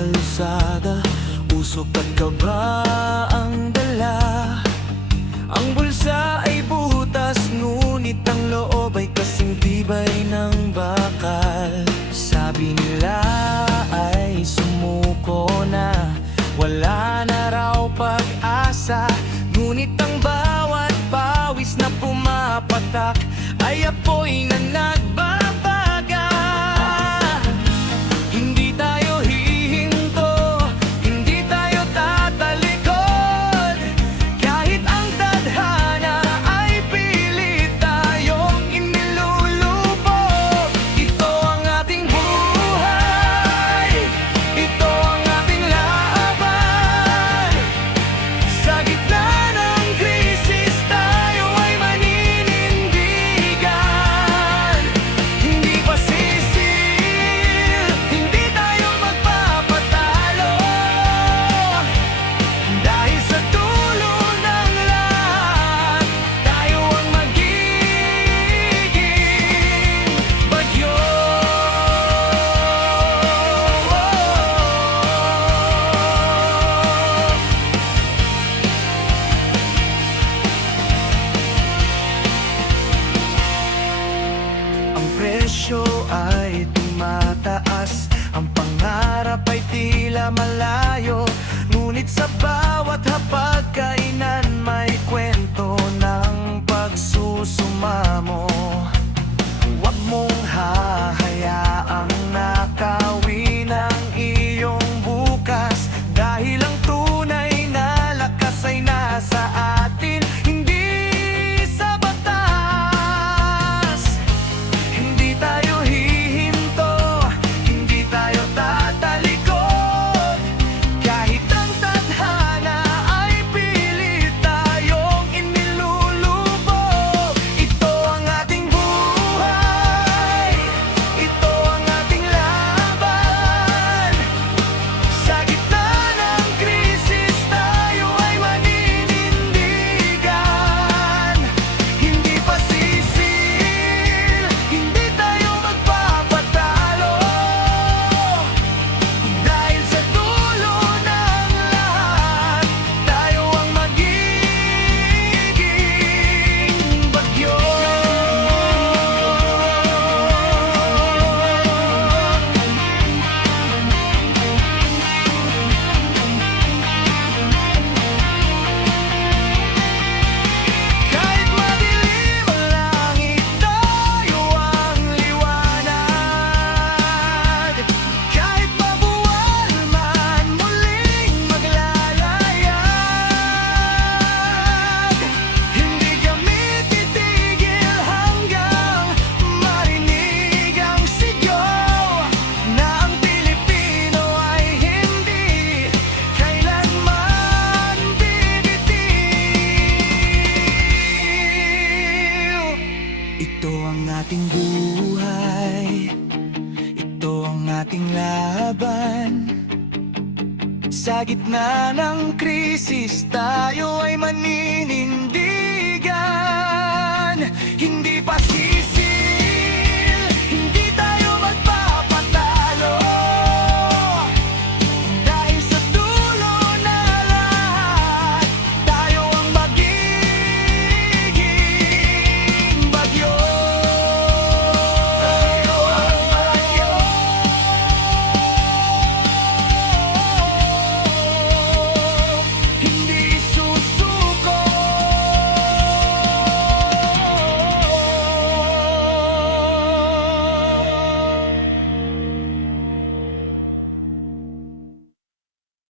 kalsada, usok at kaba ang dala. Ang bulsa ay butas, ngunit ang loob ay kasing tibay ng bakal. Sabi nila ay sumuko na, wala na raw pag-asa. Ngunit ang bawat pawis na pumapatak ay apoy na nagbabaga. Hindi tayo hihinto, hindi tayo tatalikod. Kahit ang tadhana ay pilit tayong inilulubog. Ito ang ating buhay, ito ang ating laban. Sa gitna ng krisis tayo ay maninindigan. Hindi pa sisil, hindi tayo magpapatalo. Dahil sa dulo ng lahat, tayo ang magiging bagyo. Ang presyo ay tumataas, ang pangarap ay tila malayo. Ngunit sa bawat hapagkainan may kwento ng pagsusumamo. Huwag mong hahayaang nakawin ang iyong bukas, dahil ang tunay na lakas ay nasa atin, hindi sa batas. Hindi tayo hihinto, hindi tayo tatalikod. Kahit ang tadhana ay pilit tayong inilulubog. Ito ang ating buhay, ito ang ating laban. Sa gitna ng krisis tayo ay maninindigan. Hindi pa sisil, hindi tayo magpapatalo. Dahil sa dulo ng lahat, tayo ang magiging bagyo. Kahit madilim ang langit, tayo ang liwanag. Kahit mabuwal man, muling maglalayag. Hindi kami titigil hanggang marinig ang sigaw na ang Pilipino ay hindi kailanman bibitiw. Ito ang ating buhay, ito ang ating laban. Sa gitna ng krisis tayo ay maninindigan.